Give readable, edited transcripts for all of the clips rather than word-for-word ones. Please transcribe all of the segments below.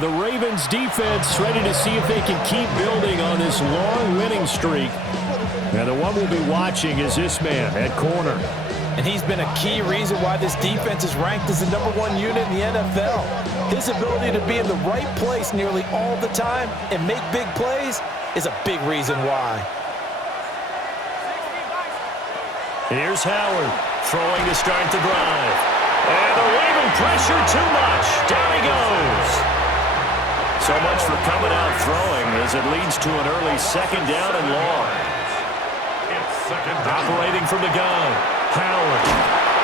The Ravens defense ready to see if they can keep building on this long winning streak. And the one we'll be watching is this man at corner. And he's been a key reason why this defense is ranked as the #1 unit in the NFL. His ability to be in the right place nearly all the time and make big plays is a big reason why. Here's Howard throwing to start the drive. And the Raven pressure too much. Down he goes. So much for coming out throwing as it leads to an early second down and long. Operating from the gun. Howard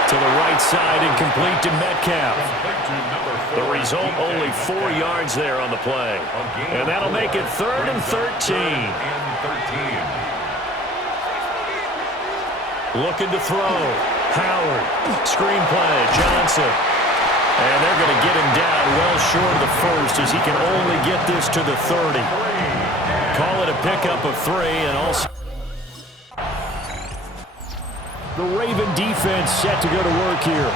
to the right side and complete to Metcalf. The result, only 4 yards there on the play. And that'll make it 3rd and 13. Looking to throw. Howard. Screen play. Johnson. And they're going to get him down well short of the first as he can only get this to the 30. Call it a pickup of 3 and also the Raven defense set to go to work here.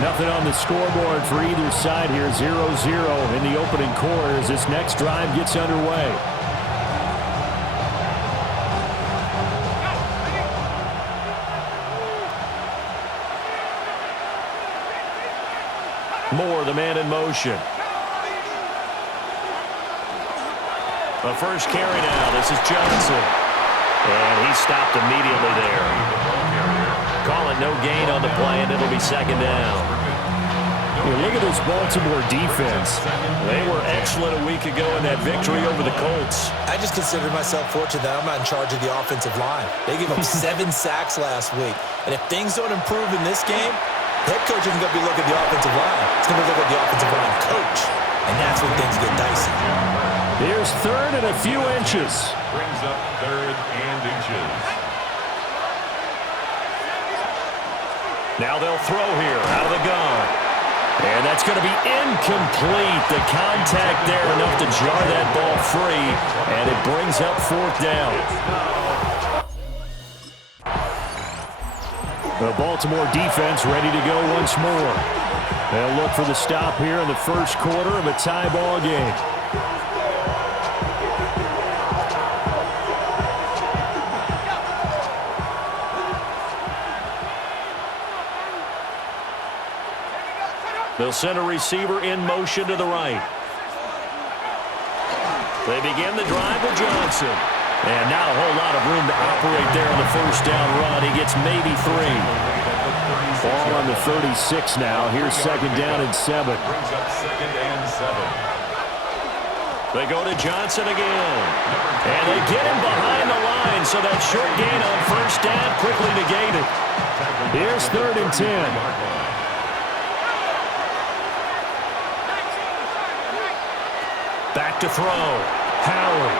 Nothing on the scoreboard for either side here. 0-0 in the opening quarter as this next drive gets underway. Moore, the man in motion. The first carry now. This is Johnson. And he stopped immediately there. Call it no gain on the play, and it'll be second down. Look at this Baltimore defense. They were excellent a week ago in that victory over the Colts. I just consider myself fortunate that I'm not in charge of the offensive line. They gave up 7 sacks last week. And if things don't improve in this game, head coach isn't going to be looking at the offensive line. He's going to be looking at the offensive line coach. And that's when things get dicey. Here's 3rd and a few inches. Brings up 3rd and inches. Now they'll throw here out of the gun. And that's going to be incomplete. The contact there enough to jar that ball free. And it brings up 4th down. The Baltimore defense ready to go once more. They'll look for the stop here in the first quarter of a tie ball game. They'll send a receiver in motion to the right. They begin the drive with Johnson. And not a whole lot of room to operate there on the first down run. He gets maybe 3. Ball on the 36 now. Here's second down and 7. Brings up 2nd and 7. They go to Johnson again. And they get him behind the line, so that short gain on first down quickly negated. Here's 3rd and 10. Back to throw. Howard.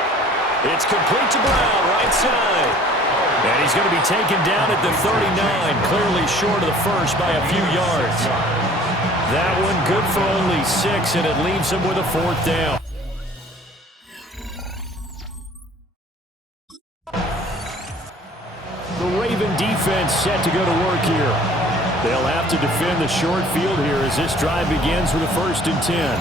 It's complete to Brown, right side. And he's going to be taken down at the 39, clearly short of the first by a few yards. That one good for only 6, and it leaves him with a 4th down. The Raven defense set to go to work here. They'll have to defend the short field here as this drive begins with a 1st and 10.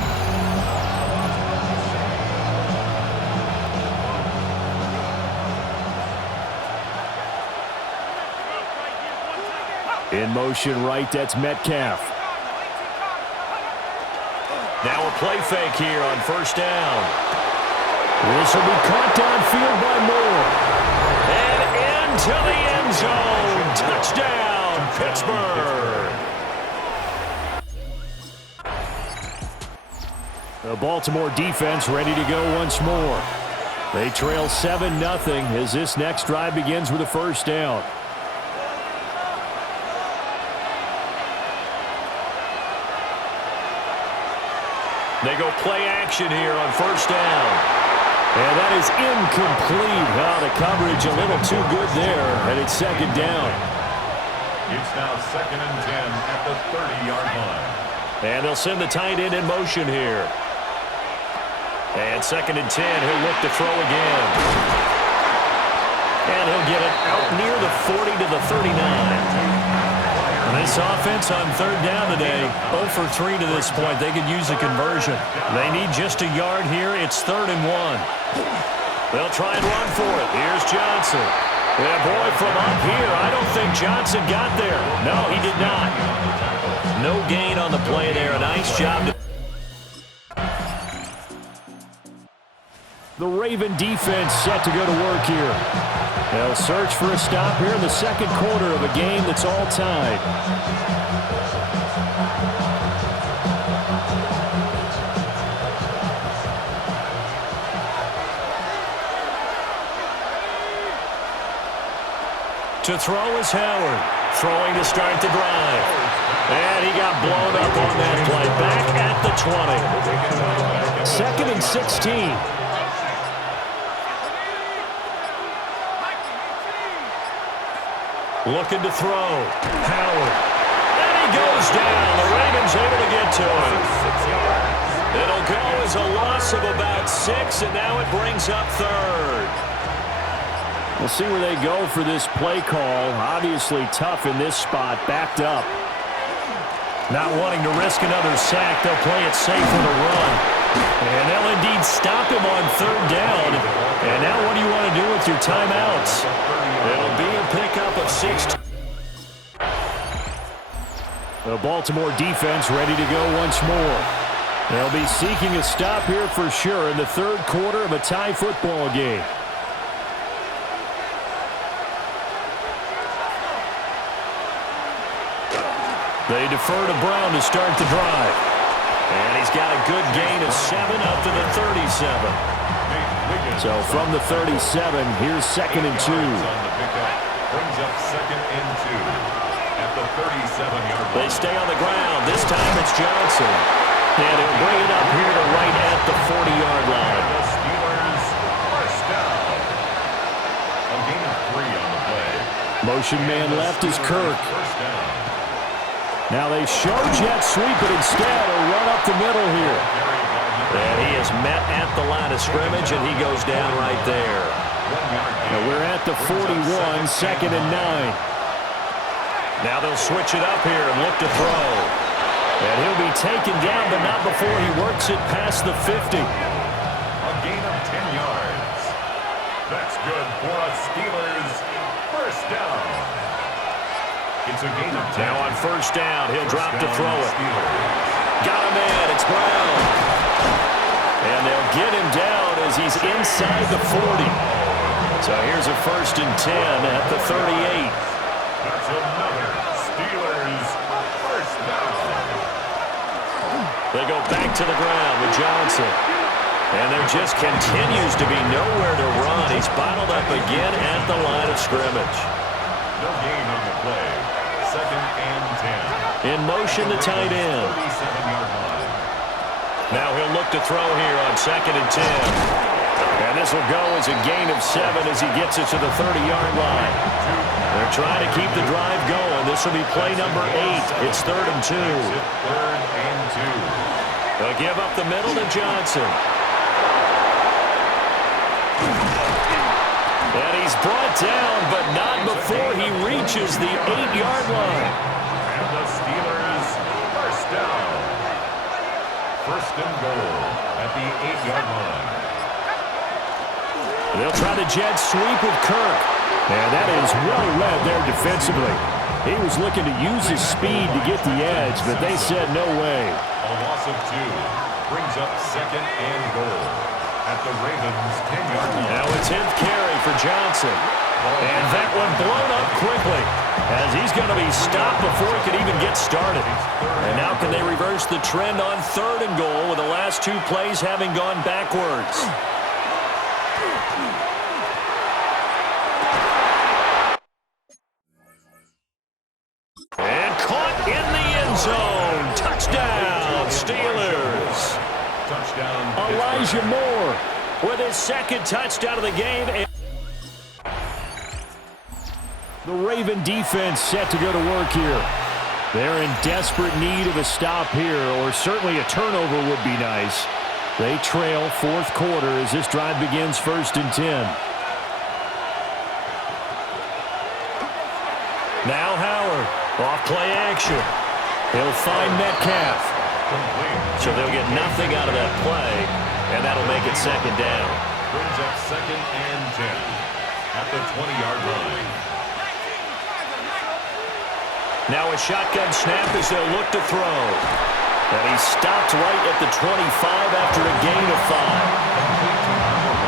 In motion right, that's Metcalf. Now a play fake here on first down. This will be caught downfield by Moore. And into the end zone. Touchdown, Pittsburgh. The Baltimore defense ready to go once more. They trail 7-0 as this next drive begins with a 1st down. They go play action here on first down. And that is incomplete. The coverage a little too good there, and it's second down. It's now 2nd and 10 at the 30-yard line. And they'll send the tight end in motion here. And 2nd and 10, he'll look to throw again. And he'll get it out near the 40 to the 39. This offense on third down today, 0 for 3 to this point. They could use a conversion. They need just a yard here. It's 3rd and 1. They'll try and run for it. Here's Johnson. Yeah, boy, from up here, I don't think Johnson got there. No, he did not. No gain on the play there. A nice job. The Raven defense set to go to work here. They'll search for a stop here in the second quarter of a game that's all tied. To throw is Howard. Throwing to start the drive. And he got blown up on that play. Back at the 20. 2nd and 16. Looking to throw. Howard. And he goes down. The Ravens able to get to him. It'll go as a loss of about 6, and now it brings up 3rd. We'll see where they go for this play call. Obviously tough in this spot, backed up. Not wanting to risk another sack, they'll play it safe with a run. And they'll indeed stop him on 3rd down. And now what do you want to do with your timeouts? It'll be a pickup of 6. The Baltimore defense ready to go once more. They'll be seeking a stop here for sure in the 3rd quarter of a tie football game. They defer to Brown to start the drive. And he's got a good gain of 7 up to the 37. So from the 37, here's 2nd and 2. Brings up 2nd and 2 at the 37-yard line. They stay on the ground. This time it's Johnson. And he'll bring it up here to right at the 40-yard line. The Steelers first down. A gain of 3 on the play. Motion man left is Kirk. First down. Now they show jet sweep, but instead a run up the middle here. And he is met at the line of scrimmage, and he goes down right there. Now we're at the 41, 2nd and 9. Now they'll switch it up here and look to throw. And he'll be taken down, but not before he works it past the 50. A gain of 10 yards. That's good for a Steelers first down. It's a gain of 10. Now on first down, he'll drop to throw it. Got him in. It's Brown. And they'll get him down as he's inside the 40. So here's a 1st and 10 at the 38. That's another Steelers first down. They go back to the ground with Johnson. And there just continues to be nowhere to run. He's bottled up again at the line of scrimmage. No gain on the play. 2nd and 10. In motion, the tight end. 37-yard line. Now he'll look to throw here on 2nd and 10. And this will go as a gain of 7 as he gets it to the 30-yard line. They're trying to keep the drive going. This will be play number 8. It's 3rd and 2. 3rd and 2. They'll give up the middle to Johnson. And he's brought down, but not before he reaches the 8-yard line. And the Steelers first down. 1st and goal at the 8-yard line. They'll try the jet sweep with Kirk. And that is well read there defensively. He was looking to use his speed to get the edge, but they said no way. A loss of 2 brings up 2nd and goal at the Ravens' 10-yard line. Now a 10th carry for Johnson. And that one blown up quickly as he's going to be stopped before he could even get started. And now can they reverse the trend on 3rd and goal with the last 2 plays having gone backwards? And caught in the end zone. Touchdown, Steelers. Touchdown. Elijah Moore with his 2nd touchdown of the game. The Raven defense set to go to work here. They're in desperate need of a stop here, or certainly a turnover would be nice. They trail 4th quarter as this drive begins 1st and 10. Now Howard. Off play action. He'll find Metcalf. So they'll get nothing out of that play, and that'll make it second down. Brings up 2nd and 10 at the 20-yard line. Now a shotgun snap as they'll look to throw. And he stopped right at the 25 after a gain of 5.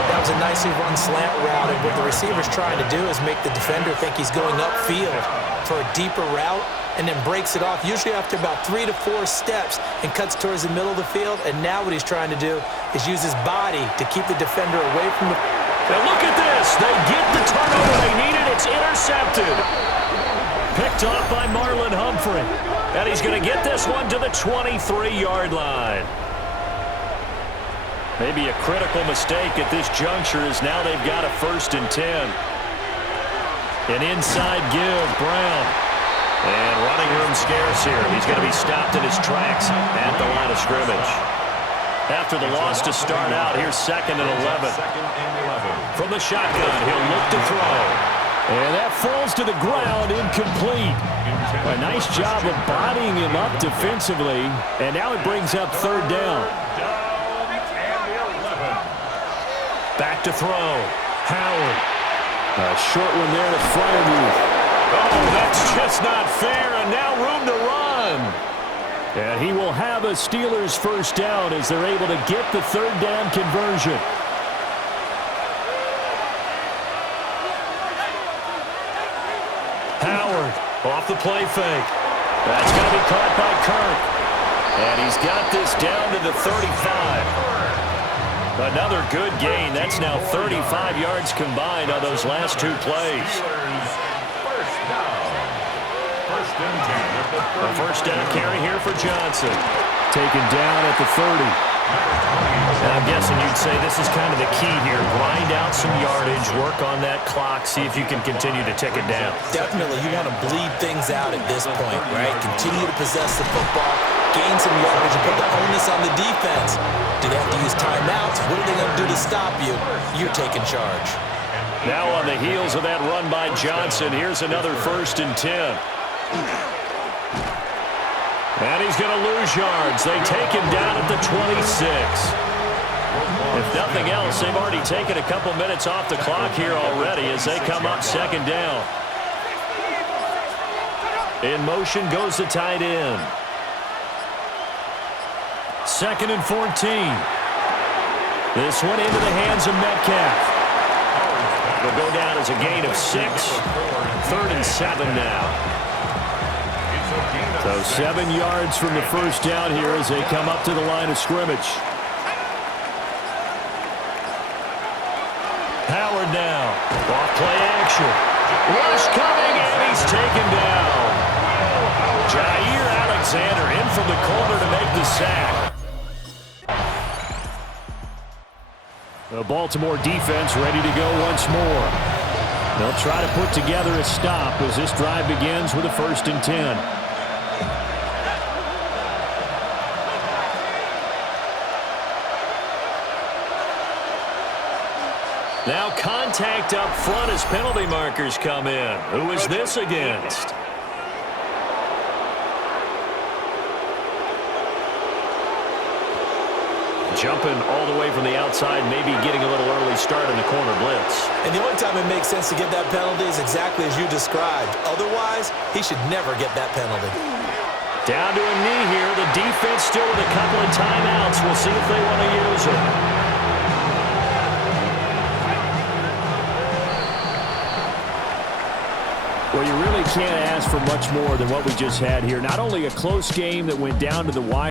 That was a nicely run slant route, and what the receiver's trying to do is make the defender think he's going upfield for a deeper route, and then breaks it off, usually after about 3 to 4 steps, and cuts towards the middle of the field. And now what he's trying to do is use his body to keep the defender away from the... Now look at this. They get the turnover they needed. It's intercepted. Picked off by Marlon Humphrey. And he's going to get this one to the 23-yard line. Maybe a critical mistake at this juncture, as now they've got a 1st and 10. An inside give, Brown. And running room scarce here. He's going to be stopped in his tracks at the line of scrimmage. After the loss to start out, here's 2nd and 11. From the shotgun, he'll look to throw. And that falls to the ground, incomplete. A nice job of bodying him up defensively. And now it brings up 3rd down. Back to throw. Howard. A short one there to Freiermuth. Oh, that's just not fair, and now room to run. And he will have a Steelers 1st down as they're able to get the 3rd down conversion. Howard off the play fake. That's going to be caught by Kirk. And he's got this down to the 35. Another good gain. That's now 35 yards combined on those last 2 plays. A 1st down carry here for Johnson. Taken down at the 30. And I'm guessing you'd say this is kind of the key here. Grind out some yardage, work on that clock, see if you can continue to tick it down. Definitely, you want to bleed things out at this point, right? Continue to possess the football, gain some yardage, and put the onus on the defense. Do they have to use timeouts? What are they going to do to stop you? You're taking charge. Now on the heels of that run by Johnson, here's another 1st and 10. And he's going to lose yards. They take him down at the 26. If nothing else, they've already taken a couple minutes off the clock here already as they come up 2nd down. In motion goes the tight end. 2nd and 14. This one into the hands of Metcalf. It'll go down as a gain of 6. 3rd and 7 now. So 7 yards from the 1st down here as they come up to the line of scrimmage. Howard now. Off play action. Rush coming, and he's taken down. Jair Alexander in from the corner to make the sack. The Baltimore defense ready to go once more. They'll try to put together a stop as this drive begins with a 1st and 10. Now contact up front as penalty markers come in. Who is this against? Jumping all the way from the outside, maybe getting a little early start in the corner blitz. And the only time it makes sense to get that penalty is exactly as you described. Otherwise, he should never get that penalty. Down to a knee here. The defense still with a couple of timeouts. We'll see if they want to use it. Well, you really can't ask for much more than what we just had here. Not only a close game that went down to the wire.